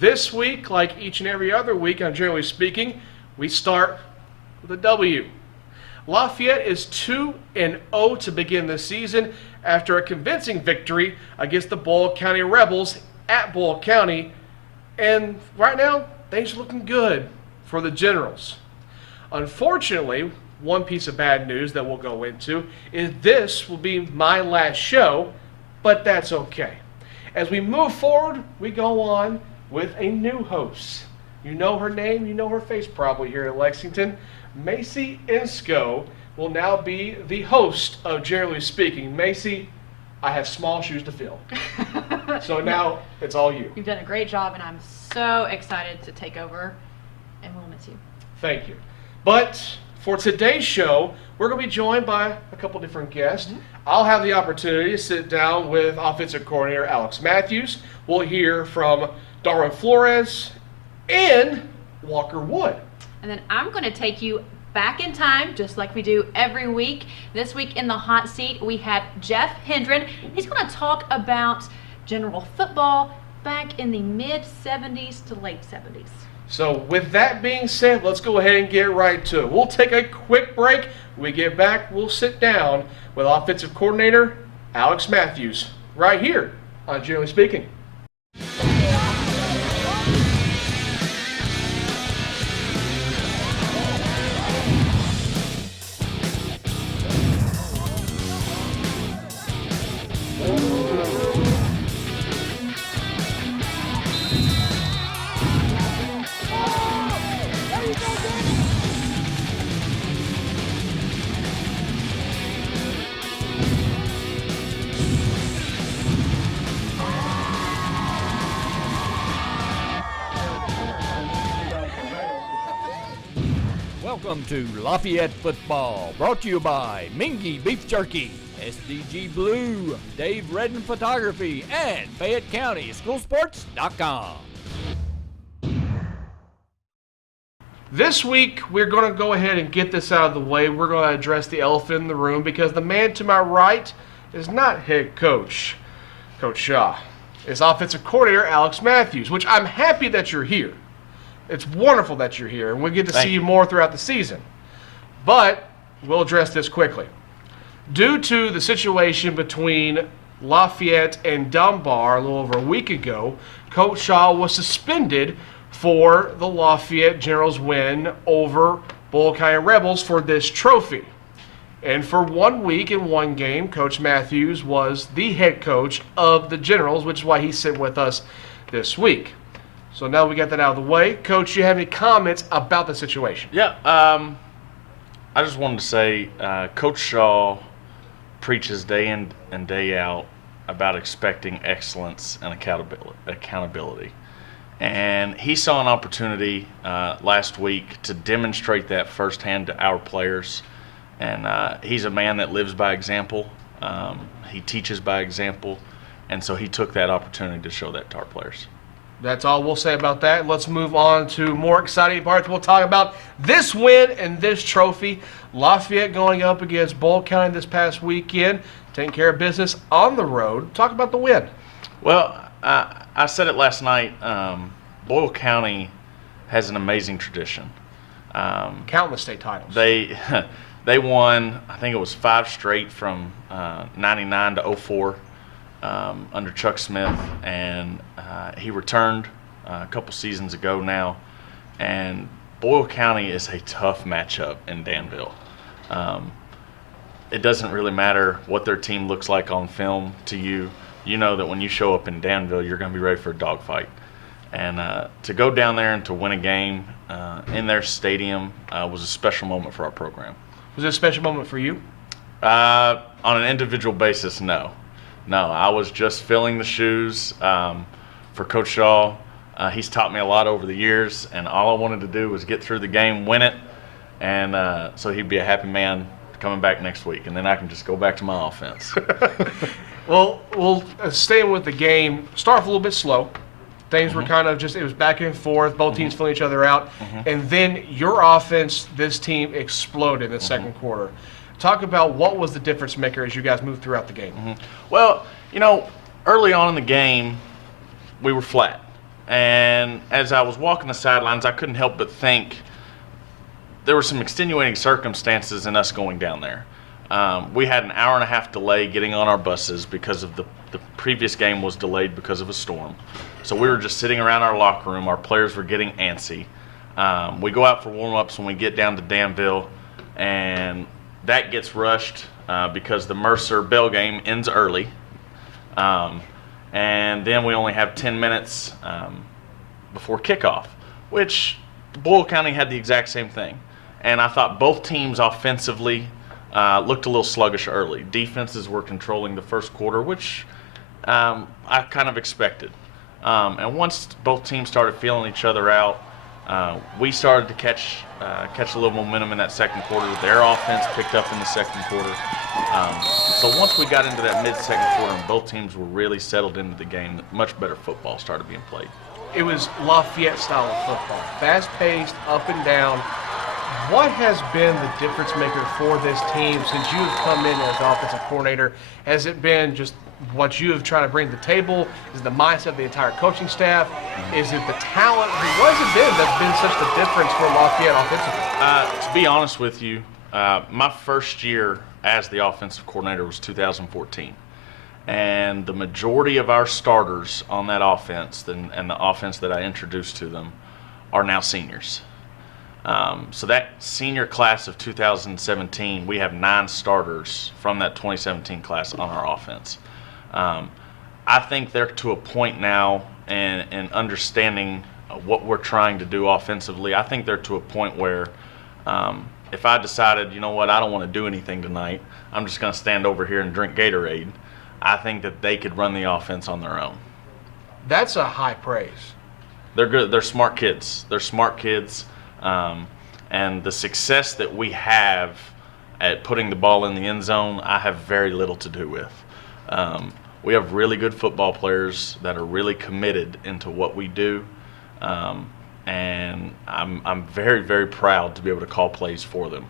This week, like each and every other week, I'm generally speaking, we start with a W. Lafayette is 2-0 to begin the season after a convincing victory against the Boyle County Rebels at Boyle County. And right now, things are looking good for the Generals. Unfortunately, one piece of bad news that we'll go into is this will be my last show, but that's okay. As we move forward, we go on with a new host. You know her name, you know her face probably here in Lexington. Macy Insco will now be the host of Generally Speaking. Macy, I have small shoes to fill. So now it's all you. You've done a great job, and I'm so excited to take over, and we'll miss you. Thank you. But for today's show, we're going to be joined by a couple different guests. I'll have the opportunity to sit down with offensive coordinator Alex Matthews. We'll hear from Darwin Flores and Walker Wood. And then I'm going to take you back in time, just like we do every week. This week in the hot seat, we have Jeff Hendren. He's going to talk about general football back in the mid-'70s to late '70s. So with that being said, let's go ahead and get right to it. We'll take a quick break. When we get back, we'll sit down with offensive coordinator Alex Matthews right here on Generally Speaking. Welcome to Lafayette Football, brought to you by Mingy Beef Jerky, SDG Blue, Dave Redden Photography, and Fayette County Schoolsports.com. This week, we're going to go ahead and get this out of the way. We're going to address the elephant in the room because the man to my right is not head coach, Coach Shaw. It's offensive coordinator Alex Matthews, which I'm happy that you're here. It's wonderful that you're here, and we get to see you more throughout the season. But we'll address this quickly. Due to the situation between Lafayette and Dunbar a little over a week ago, Coach Shaw was suspended for the Lafayette Generals win over Boyle County Rebels for this trophy. And for 1 week in one game, Coach Matthews was the head coach of the Generals, which is why he's sitting with us this week. So now we got that out of the way. Coach, you have any comments about the situation? Yeah, I just wanted to say Coach Shaw preaches day in and day out about expecting excellence and accountability. And he saw an opportunity last week to demonstrate that firsthand to our players. And he's a man that lives by example. He teaches by example. And so he took that opportunity to show that to our players. That's all we'll say about that. Let's move on to more exciting parts. We'll talk about this win and this trophy. Lafayette going up against Boyle County this past weekend, taking care of business on the road. Talk about the win. Well, I said it last night. Boyle County has an amazing tradition. Countless state titles. They won, I think it was 5 straight from 99 to 04 under Chuck Smith, and he returned a couple seasons ago now. And Boyle County is a tough matchup in Danville. It doesn't really matter what their team looks like on film to you. You know that when you show up in Danville, you're going to be ready for a dogfight. And to go down there and to win a game in their stadium was a special moment for our program. Was it a special moment for you? On an individual basis, no. No, I was just filling the shoes for Coach Shaw. He's taught me a lot over the years, and all I wanted to do was get through the game, win it, and so he'd be a happy man coming back next week, and then I can just go back to my offense. Well, we'll staying with the game, start off a little bit slow. Things were kind of just, it was back and forth, both teams filling each other out. And then your offense, this team exploded in the second quarter. Talk about what was the difference maker as you guys moved throughout the game. Well, you know, early on in the game, we were flat. And as I was walking the sidelines, I couldn't help but think there were some extenuating circumstances in us going down there. We had an hour and a half delay getting on our buses because of the previous game was delayed because of a storm. So we were just sitting around our locker room. Our players were getting antsy. We go out for warm-ups when we get down to Danville, and that gets rushed because the Mercer-Bell game ends early. And then we only have 10 minutes before kickoff, which Boyle County had the exact same thing. And I thought both teams offensively looked a little sluggish early. Defenses were controlling the first quarter, which I kind of expected. And once both teams started feeling each other out, we started to catch a little momentum in that second quarter. Their offense picked up in the second quarter. So once we got into that mid-second quarter and both teams were really settled into the game, much better football started being played. It was Lafayette style of football, fast-paced, up and down. What has been the difference maker for this team since you have come in as offensive coordinator? Has it been just what you have tried to bring to the table? Is it the mindset of the entire coaching staff? Is it the talent? What has it been that's been such the difference for Lafayette offensively? To be honest with you, my first year as the offensive coordinator was 2014. And the majority of our starters on that offense and the offense that I introduced to them are now seniors. So that senior class of 2017, we have 9 starters from that 2017 class on our offense. I think they're to a point now in understanding what we're trying to do offensively. I think they're to a point where if I decided, you know what, I don't want to do anything tonight, I'm just going to stand over here and drink Gatorade, I think that they could run the offense on their own. That's a high praise. They're good. They're smart kids. And the success that we have at putting the ball in the end zone, I have very little to do with. We have really good football players that are really committed into what we do, and I'm very, very proud to be able to call plays for them.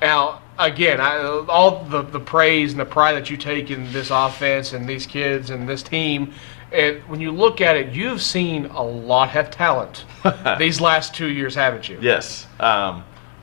Now, again, all the praise and the pride that you take in this offense and these kids and this team, and when you look at it, you've seen a lot have talent these last 2 years, haven't you? Yes.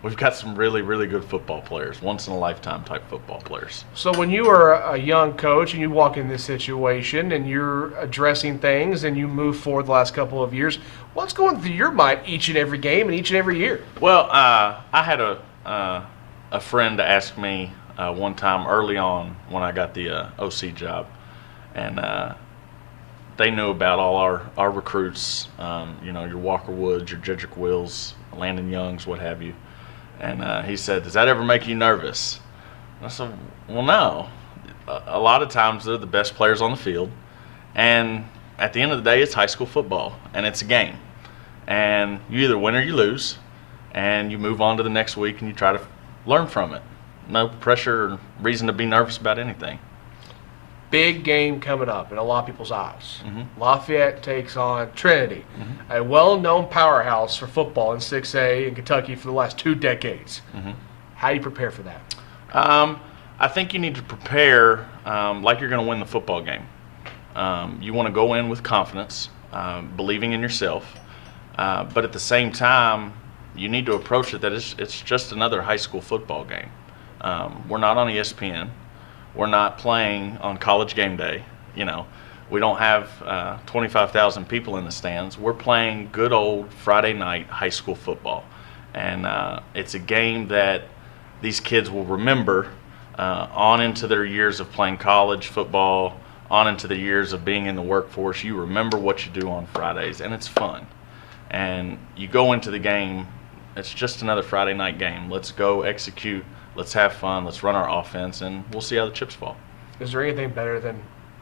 We've got some really, really good football players, once-in-a-lifetime type football players. So when you are a young coach and you walk in this situation and you're addressing things and you move forward the last couple of years, what's going through your mind each and every game and each and every year? Well, I had a friend ask me one time early on when I got the OC job, and they knew about all our recruits, your Walker Woods, your Jedrick Wills, Landon Youngs, what have you. And he said, does that ever make you nervous? And I said, well, no. A lot of times they're the best players on the field. And at the end of the day, it's high school football, and it's a game. And you either win or you lose, and you move on to the next week and you try to learn from it. No pressure or reason to be nervous about anything. Big game coming up in a lot of people's eyes. Mm-hmm. Lafayette takes on Trinity, a well-known powerhouse for football in 6A in Kentucky for the last 2 decades. Mm-hmm. How do you prepare for that? I think you need to prepare like you're going to win the football game. You want to go in with confidence, believing in yourself, but at the same time, you need to approach it that it's just another high school football game. We're not on ESPN. We're not playing on College game day. We don't have 25,000 people in the stands. We're playing good old Friday night high school football. And it's a game that these kids will remember on into their years of playing college football, on into the years of being in the workforce. You remember what you do on Fridays, and it's fun. And you go into the game, it's just another Friday night game. Let's go execute. Let's have fun. Let's run our offense, and we'll see how the chips fall. Is there anything better than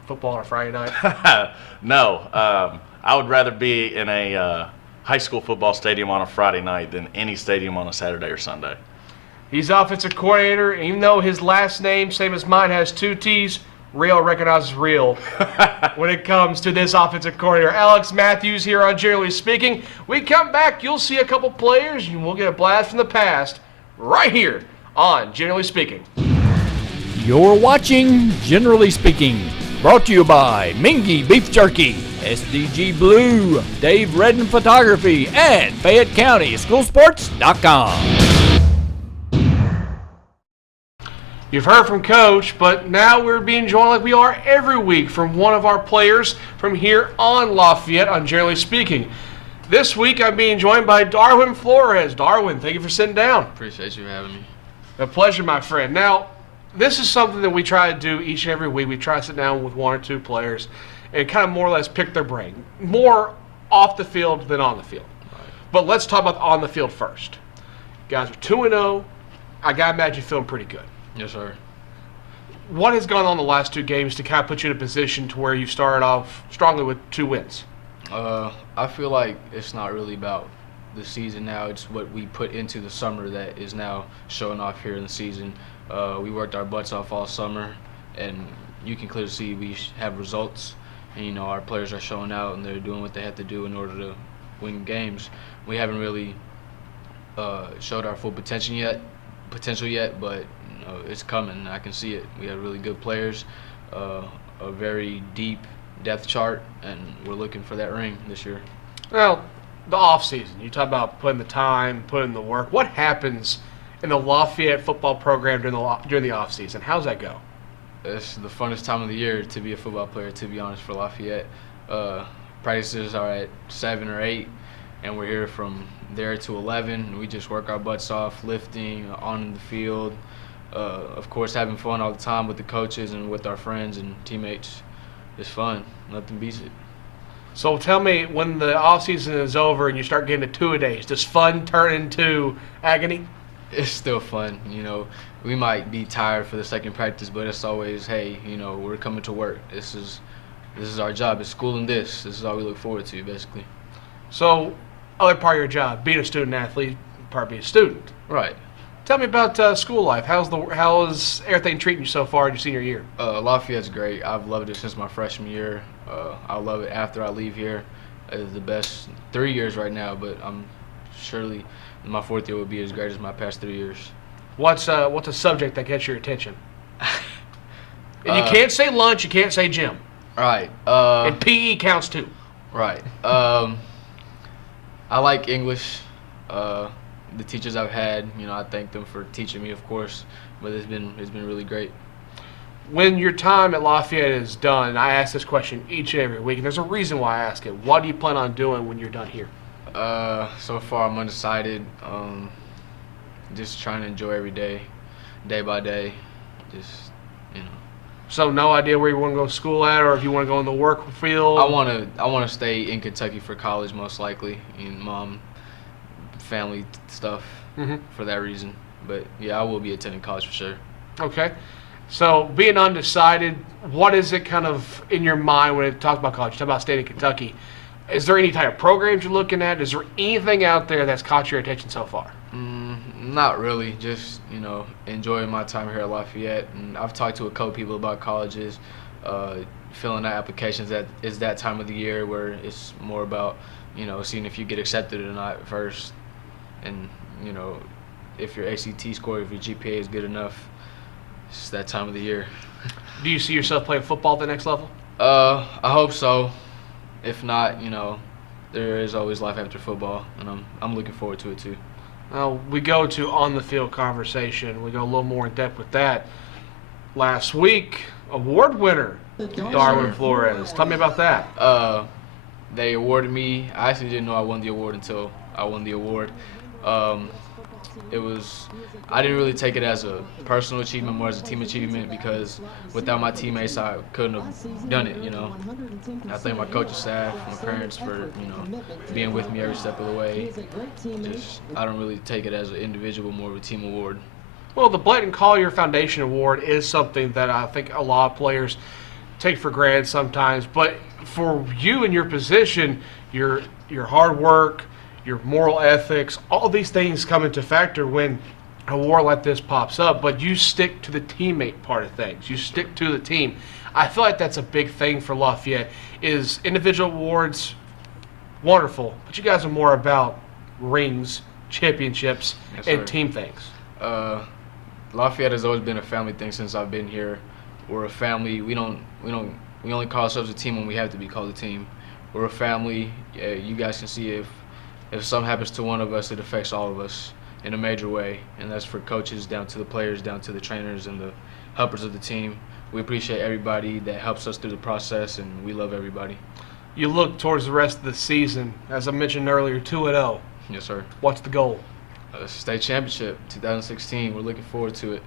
football on a Friday night? No. I would rather be in a high school football stadium on a Friday night than any stadium on a Saturday or Sunday. He's offensive coordinator, and even though his last name, same as mine, has 2 T's, real recognizes real when it comes to this offensive coordinator. Alex Matthews here on Generally Speaking. We come back, you'll see a couple players, and we'll get a blast from the past right here on Generally Speaking. You're watching Generally Speaking, brought to you by Mingy Beef Jerky SDG Blue, Dave Redden Photography, and Fayette County Schoolsports.com. You've heard from Coach, but now we're being joined like we are every week from one of our players from here on Lafayette, on Generally Speaking. This week I'm being joined by Darwin Flores. Darwin, thank you for sitting down. Appreciate you having me. A pleasure, my friend. Now, this is something that we try to do each and every week. We try to sit down with one or two players and kind of more or less pick their brain. More off the field than on the field. Right. But let's talk about on the field first. You guys are 2-0. I got to imagine you're feeling pretty good. Yes, sir. What has gone on the last two games to kind of put you in a position to where you started off strongly with 2 wins? I feel like it's not really about the season now. It's what we put into the summer that is now showing off here in the season. We worked our butts off all summer, and you can clearly see we have results. And, our players are showing out, and they're doing what they have to do in order to win games. We haven't really showed our full potential yet, but it's coming. I can see it. We have really good players, a very deep depth chart, and we're looking for that ring this year. Well, the off season. You talk about putting the time, putting the work. What happens in the Lafayette football program during the off season? How's that go? It's the funnest time of the year to be a football player, to be honest, for Lafayette. Practices are at 7 or 8, and we're here from there to 11. We just work our butts off, lifting, on the field. Of course, having fun all the time with the coaches and with our friends and teammates. It's fun. Nothing beats it. So tell me, when the off season is over and you start getting to 2-a-days, does fun turn into agony? It's still fun. We might be tired for the second practice, but it's always, hey, we're coming to work. This is our job. It's school and this is all we look forward to, basically. So, other part of your job, being a student athlete, part of being a student. Right. Tell me about school life. How's everything treating you so far in your senior year? Lafayette's great. I've loved it since my freshman year. I'll love it after I leave here. It's the best 3 years right now, but I'm surely my 4th year will be as great as my past 3 years. What's a subject that gets your attention? And you can't say lunch. You can't say gym. Right. And PE counts too. Right. I like English. The teachers I've had, I thank them for teaching me, of course, but it's been really great. When your time at Lafayette is done, I ask this question each and every week, and there's a reason why I ask it. What do you plan on doing when you're done here? So far I'm undecided. Just trying to enjoy every day, day by day. Just, So no idea where you want to go to school at, or if you want to go in the work field? I want to stay in Kentucky for college, most likely. Mom, family stuff for that reason. But yeah, I will be attending college for sure. Okay. So being undecided, what is it kind of in your mind when it talks about college? You talk about staying in Kentucky. Is there any type of programs you're looking at? Is there anything out there that's caught your attention so far? Not really. Just, enjoying my time here at Lafayette. And I've talked to a couple people about colleges, filling out applications. That is that time of the year where it's more about, seeing if you get accepted or not first. And, if your ACT score, if your GPA is good enough, it's that time of the year. Do you see yourself playing football at the next level? I hope so. If not, there is always life after football, and I'm looking forward to it too. We go to on-the-field conversation. We go a little more in depth with that. Last week, award winner, Darwin Flores. Tell me about that. They awarded me. I actually didn't know I won the award until I won the award. I didn't really take it as a personal achievement, more as a team achievement, because without my teammates, I couldn't have done it, I thank my coaching staff, my parents for, being with me every step of the way. I don't really take it as an individual, more of a team award. Well, the Blanton Collier Foundation Award is something that I think a lot of players take for granted sometimes, but for you in your position, your hard work, your moral ethics, all these things come into factor when a award like this pops up, but you stick to the teammate part of things. You stick to the team. I feel like that's a big thing for Lafayette, is individual awards, wonderful, but you guys are more about rings, championships, Yes, and sir. team things. Lafayette has always been a family thing since I've been here. We're a family. We only call ourselves a team when we have to be called a team. we're a family. You guys can see if something happens to one of us, it affects all of us in a major way, and that's for coaches down to the players, down to the trainers and the helpers of the team. We appreciate everybody that helps us through the process, and we love everybody. You look towards the rest of the season, as I mentioned earlier, 2-0. Yes, sir. What's the goal? State championship 2016. We're looking forward to it.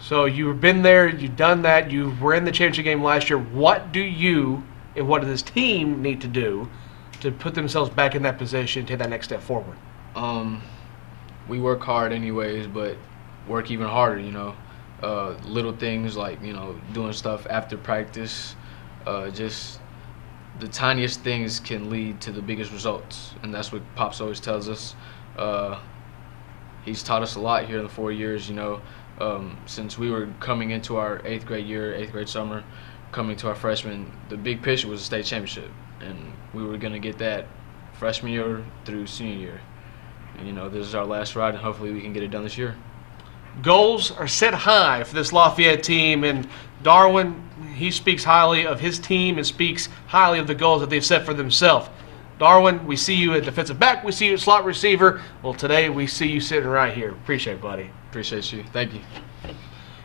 So you've been there, you've done that, you were in the championship game last year. What do you and what does this team need to do to put themselves back in that position, take that next step forward? We work hard anyways, but work even harder, little things like, doing stuff after practice. Just the tiniest things can lead to the biggest results, and that's what Pops always tells us. He's taught us a lot here in the 4 years, since we were coming into our 8th grade summer, coming to our freshman, the big picture was a state championship, and we were going to get that freshman year through senior year. And, this is our last ride, and hopefully we can get it done this year. Goals are set high for this Lafayette team, and Darwin, he speaks highly of his team and speaks highly of the goals that they've set for themselves. Darwin, we see you at defensive back, we see you at slot receiver. Well, today we see you sitting right here. Appreciate it, buddy. Appreciate you. Thank you.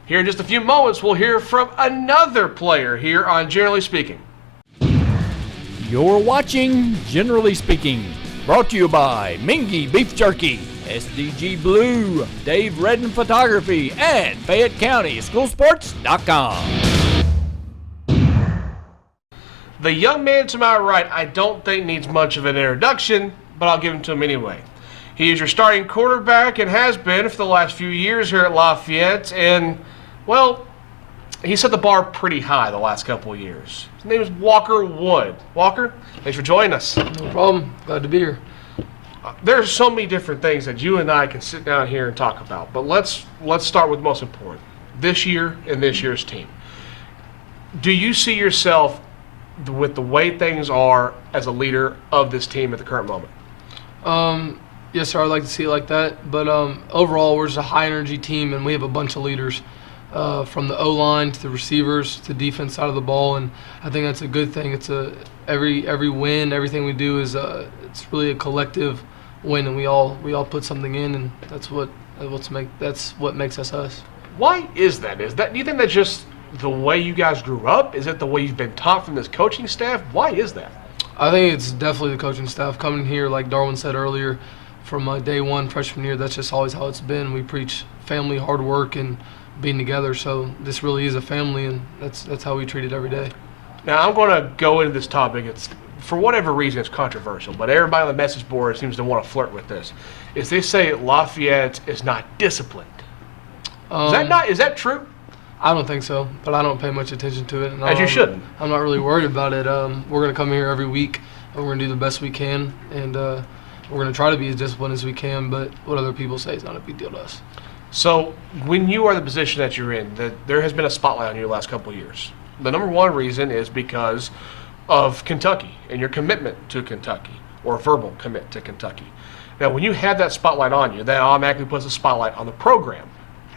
Here in just a few moments, we'll hear from another player here on Generally Speaking. You're watching Generally Speaking, brought to you by Mingy Beef Jerky, SDG Blue, Dave Redden Photography, and Fayette County Schoolsports.com. The young man to my right, I don't think needs much of an introduction, but I'll give him to him anyway. He is your starting quarterback and has been for the last few years here at Lafayette, and, well, he set the bar pretty high the last couple of years. His name is Walker Wood. Walker, thanks for joining us. No problem. Glad to be here. There's so many different things that you and I can sit down here and talk about, but let's start with the most important. This year and this year's team. Do you see yourself, with the way things are, as a leader of this team at the current moment? Yes, sir. I'd like to see it like that. But overall, we're just a high-energy team, and we have a bunch of leaders, from the O-line to the receivers to defense side of the ball, and I think that's a good thing. It's every win, everything we do is it's really a collective win, and we all put something in, and that's what makes us us. Why is that? Do you think that's just the way you guys grew up? Is it the way you've been taught from this coaching staff? Why is that? I think it's definitely the coaching staff. Coming here, like Darwin said earlier, from day one, freshman year, that's just always how it's been. We preach family, hard work, and being together. So this really is a family, and that's how we treat it every day. Now, I'm going to go into this topic. It's, for whatever reason, it's controversial, but everybody on the message board seems to want to flirt with this. Is they say Lafayette is not disciplined. Is that true? I don't think so, but I don't pay much attention to it. And As you shouldn't. I'm not really worried about it. We're going to come here every week, and we're going to do the best we can, and we're going to try to be as disciplined as we can, but what other people say is not a big deal to us. So when you are the position that you're in, that there has been a spotlight on you the last couple of years. The number one reason is because of Kentucky and your commitment to Kentucky, or verbal commit to Kentucky. Now, when you have that spotlight on you, that automatically puts a spotlight on the program.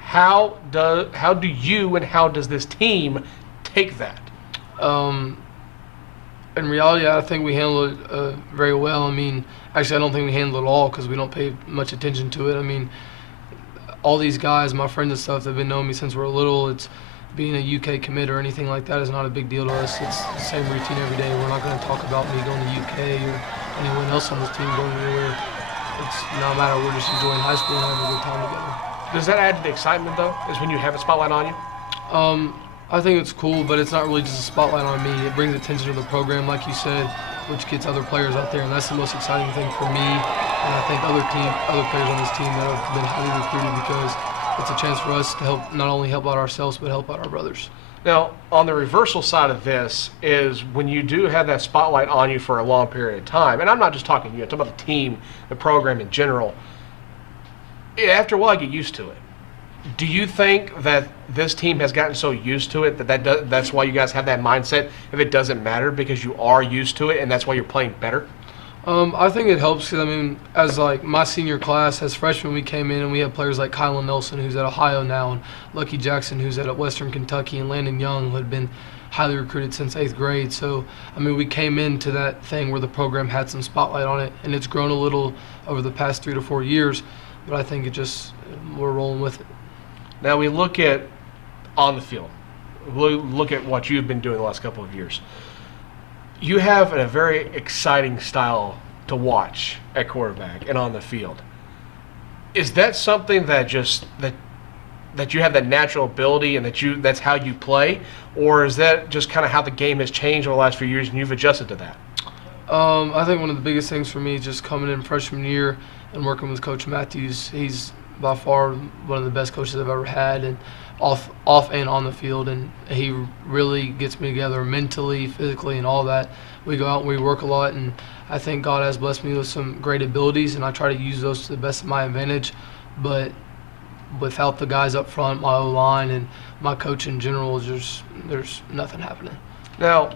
How do you and how does this team take that? In reality, I think we handle it very well. I mean, actually, I don't think we handle it all because we don't pay much attention to it. I mean, all these guys, my friends and stuff, they've been knowing me since we're little. It's being a UK commit or anything like that is not a big deal to us. It's the same routine every day. We're not going to talk about me going to UK or anyone else on this team going anywhere. It's no matter. We're just enjoying high school and having a good time together. Does that add to the excitement, though, is when you have a spotlight on you? I think it's cool, but it's not really just a spotlight on me. It brings attention to the program, like you said, which gets other players out there, and that's the most exciting thing for me. And I think other players on this team that have been highly recruited, because it's a chance for us to not only help out ourselves, but help out our brothers. Now, on the reversal side of this is when you do have that spotlight on you for a long period of time, and I'm not just talking to you, I'm talking about the team, the program in general. After a while, I get used to it. Do you think that this team has gotten so used to it that's why you guys have that mindset? If it doesn't matter because you are used to it, and that's why you're playing better? I think it helps because, I mean, as like my senior class, as freshmen, we came in and we have players like Kylan Nelson, who's at Ohio now, and Lucky Jackson, who's at Western Kentucky, and Landon Young, who had been highly recruited since 8th grade. So, I mean, we came into that thing where the program had some spotlight on it, and it's grown a little over the past 3 to 4 years, but I think we're rolling with it. Now we look at on the field. We look at what you've been doing the last couple of years. You have a very exciting style to watch at quarterback and on the field. Is that something that that you have that natural ability and that's how you play, or is that just kind of how the game has changed over the last few years and you've adjusted to that? I think one of the biggest things for me is just coming in freshman year and working with Coach Matthews. He's by far one of the best coaches I've ever had, and off and on the field, and he really gets me together mentally, physically, and all that. We go out and we work a lot, and I think God has blessed me with some great abilities, and I try to use those to the best of my advantage. But without the guys up front, my O-line, and my coach in general, there's nothing happening. Now,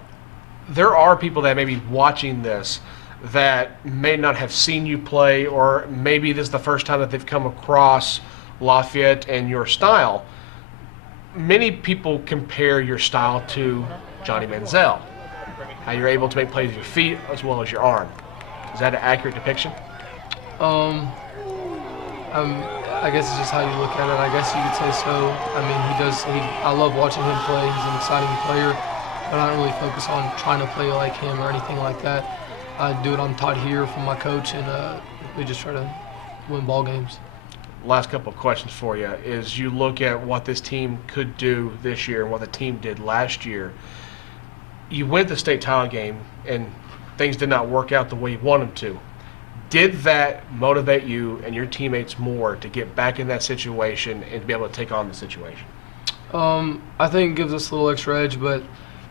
there are people that may be watching this that may not have seen you play, or maybe this is the first time that they've come across Lafayette and your style. Many people compare your style to Johnny Manziel, how you're able to make plays with your feet as well as your arm. Is that an accurate depiction? I guess it's just how you look at it. I guess you could say so. I mean, I love watching him play. He's an exciting player, but I don't really focus on trying to play like him or anything like that. I do what I'm taught here from my coach, and we just try to win ball games. Last couple of questions for you is you look at what this team could do this year and what the team did last year. You went the state title game and things did not work out the way you wanted them to. Did that motivate you and your teammates more to get back in that situation and to be able to take on the situation? I think it gives us a little extra edge, but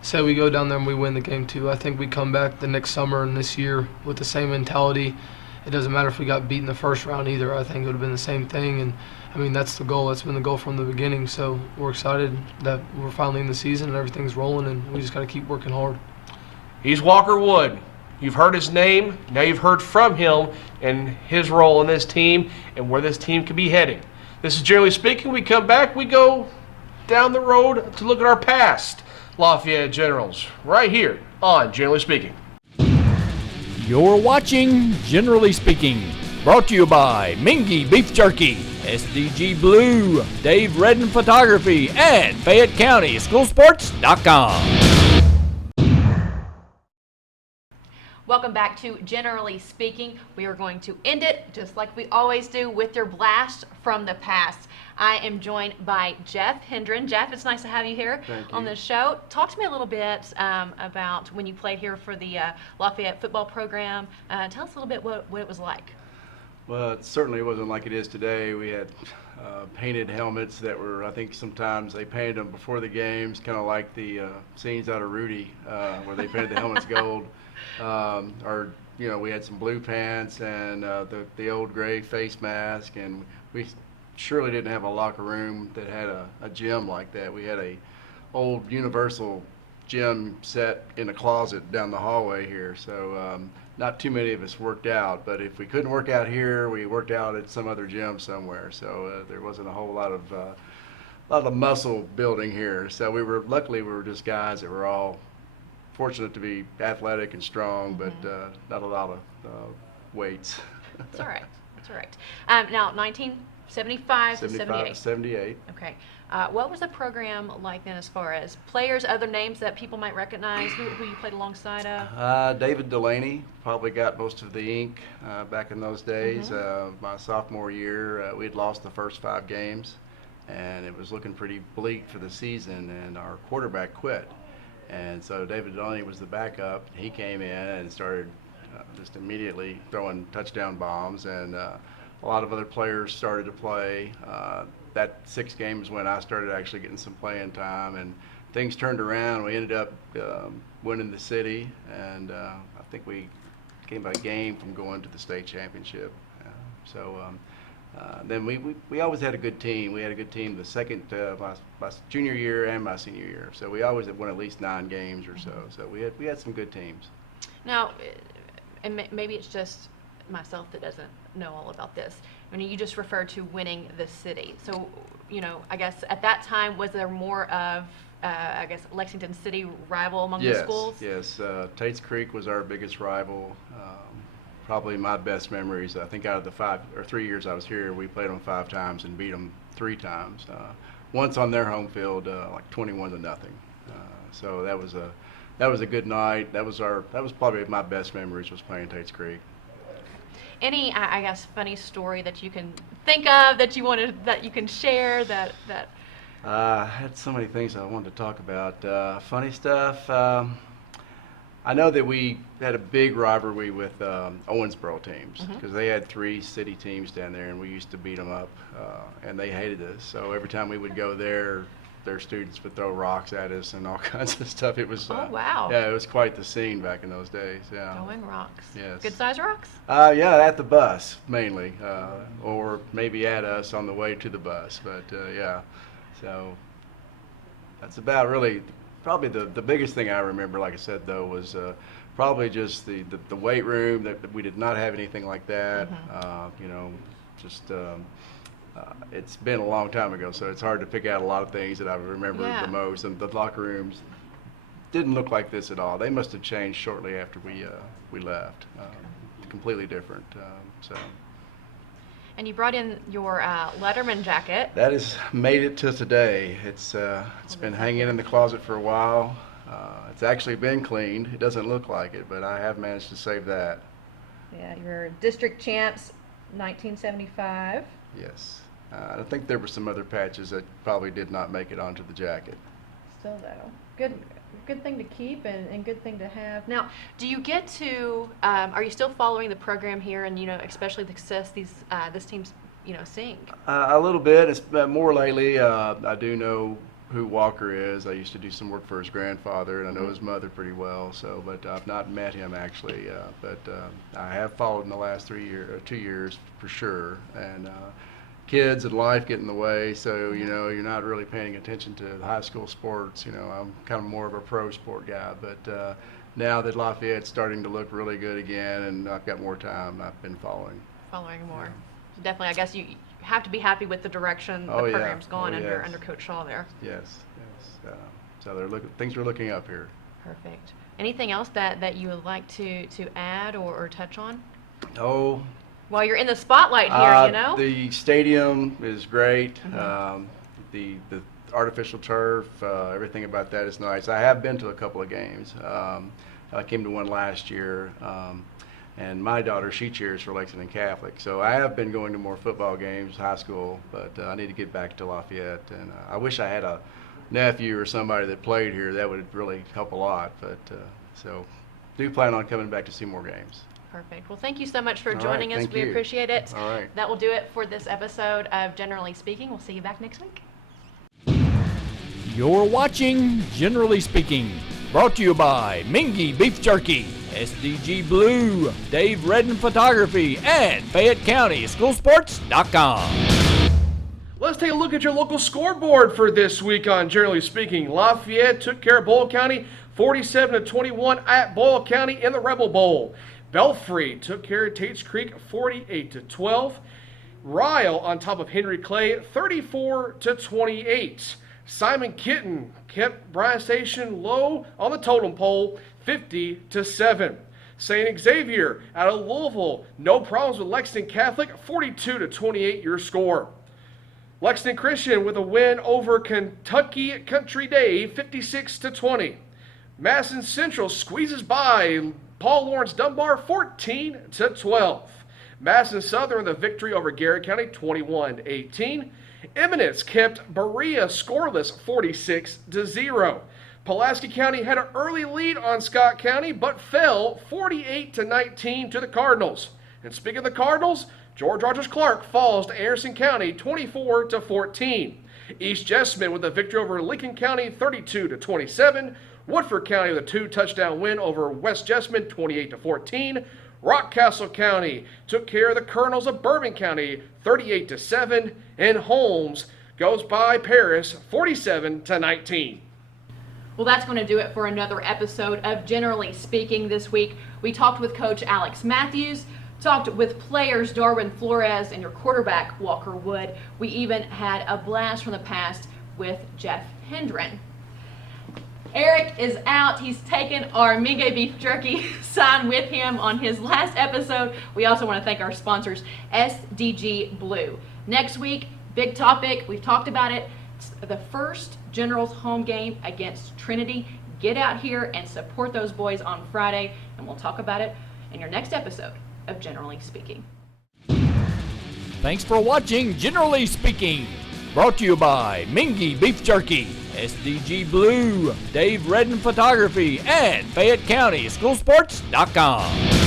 say we go down there and we win the game too. I think we come back the next summer and this year with the same mentality. It doesn't matter if we got beat in the first round either. I think it would have been the same thing, and I mean that's the goal. That's been the goal from the beginning. So we're excited that we're finally in the season and everything's rolling, and we just got to keep working hard. He's Walker Wood. You've heard his name. Now you've heard from him and his role in this team and where this team could be heading. This is Generally Speaking. We come back. We go down the road to look at our past Lafayette Generals right here on Generally Speaking. You're watching Generally Speaking, brought to you by Mingy Beef Jerky, SDG Blue, Dave Redden Photography, and Fayette County Schoolsports.com. Welcome back to Generally Speaking. We are going to end it, just like we always do, with your blast from the past. I am joined by Jeff Hendren. Jeff, it's nice to have you here on the show. Talk to me a little bit about when you played here for the Lafayette football program. Tell us a little bit what it was like. Well, it certainly wasn't like it is today. We had painted helmets that were, I think sometimes they painted them before the games, kind of like the scenes out of Rudy, where they painted the helmets gold. We had some blue pants and the old gray face mask, and we surely didn't have a locker room that had a gym like that. We had a old universal gym set in a closet down the hallway here, so not too many of us worked out, but if we couldn't work out here, we worked out at some other gym somewhere, so there wasn't a whole lot of muscle building here. So luckily we were just guys that were all fortunate to be athletic and strong, but not a lot of weights. That's all right. That's all right. Now, 1975 to 78. 78. Okay. What was the program like then as far as players, other names that people might recognize, who you played alongside of? David Delaney probably got most of the ink back in those days. My sophomore year, we had lost the first 5 games, and it was looking pretty bleak for the season, and our quarterback quit. And so David Delaney was the backup. He came in and started just immediately throwing touchdown bombs, and a lot of other players started to play. That 6 games when I started actually getting some playing time, and things turned around. We ended up winning the city, and I think we came by a game from going to the state championship. Then we always had a good team. We had a good team the second my junior year and my senior year. So we always had won at least 9 games or so. So we had some good teams. Now, and maybe it's just myself that doesn't know all about this. I mean, you just referred to winning the city. So, I guess at that time, was there more of, Lexington City rival among the schools? Yes. Tate's Creek was our biggest rival. Probably my best memories. I think out of the 3 years I was here, we played them 5 times and beat them 3 times. Once on their home field, like 21-0. So that was a good night. That was probably my best memories, was playing Tate's Creek. Any, funny story that you can think of that you can share that? I had so many things I wanted to talk about. Funny stuff. I know that we had a big rivalry with Owensboro teams, because they had 3 city teams down there, and we used to beat them up, and they hated us. So every time we would go there, their students would throw rocks at us and all kinds of stuff. It was Oh, wow. Yeah, it was quite the scene back in those days. Yeah. Throwing rocks. Yes. Good size rocks? Yeah, at the bus mainly, or maybe at us on the way to the bus. But yeah, so that's about really probably the biggest thing I remember. Like I said, though, was probably just the weight room. That we did not have anything like that. It's been a long time ago, so it's hard to pick out a lot of things that I remember the most. And the locker rooms didn't look like this at all. They must have changed shortly after we left. Completely different. And you brought in your Letterman jacket. That has made it to today. It's been hanging in the closet for a while. It's actually been cleaned. It doesn't look like it, but I have managed to save that. Yeah, you're district champs, 1975. Yes. I think there were some other patches that probably did not make it onto the jacket. Still though, good thing to keep and good thing to have. Now, do you get to? Are you still following the program here, and especially the success this team's seeing? A little bit. It's more lately. I do know who Walker is. I used to do some work for his grandfather, and I know his mother pretty well. So, but I've not met him actually. But I have followed in the last 2 years for sure. And kids and life get in the way, so you're not really paying attention to the high school sports. I'm kind of more of a pro sport guy. But now that Lafayette's starting to look really good again, and I've got more time, I've been following More. So definitely, I guess you have to be happy with the direction the program's gone under Coach Shaw there. Yes. So things are looking up here. Perfect. Anything else that you would like to add or touch on? Oh. While you're in the spotlight here, The stadium is great. The artificial turf, everything about that is nice. I have been to a couple of games. I came to one last year. And my daughter, she cheers for Lexington Catholic. So I have been going to more football games, high school, but I need to get back to Lafayette. And I wish I had a nephew or somebody that played here. That would really help a lot. But so do plan on coming back to see more games. Perfect. Well, thank you so much for All joining right, us. thank We you. appreciate it. All right. That will do it for this episode of Generally Speaking. We'll see you back next week. You're watching Generally Speaking, brought to you by Mingy Beef Jerky, SDG Blue, Dave Redden Photography, and Fayette County SchoolSports.com. Let's take a look at your local scoreboard for this week on Generally Speaking. Lafayette took care of Boyle County 47-21 at Boyle County in the Rebel Bowl. Belfry took care of Tate's Creek 48-12. Ryle on top of Henry Clay 34-28. Simon Kitten kept Bryan Station low on the totem pole 50-7. St. Xavier out of Louisville, no problems with Lexington Catholic 42-28 your score. Lexington Christian with a win over Kentucky Country Day 56-20. Madison Central squeezes by Paul Lawrence Dunbar 14-12. Madison Southern the victory over Garrett County 21-18. Eminence kept Berea scoreless 46-0. Pulaski County had an early lead on Scott County but fell 48-19 to the Cardinals. And speaking of the Cardinals, George Rogers Clark falls to Anderson County 24-14. East Jessamine with a victory over Lincoln County 32-27. Woodford County with a 2-touchdown win over West Jessamine 28-14. Rockcastle County took care of the Colonels of Bourbon County 38-7. And Holmes goes by Paris 47-19. Well, that's going to do it for another episode of Generally Speaking this week. We talked with Coach Alex Matthews, talked with players Darwin Flores and your quarterback Walker Wood. We even had a blast from the past with Jeff Hendren. Eric is out. He's taken our Minge beef jerky sign with him on his last episode. We also want to thank our sponsors, SDG Blue. Next week, big topic. We've talked about it. It's the first Generals home game against Trinity. Get out here and support those boys on Friday, and we'll talk about it in your next episode of Generally Speaking. Thanks for watching Generally Speaking. Brought to you by Minge Beef Jerky, SDG Blue, Dave Redden Photography, and Fayette County Schoolsports.com.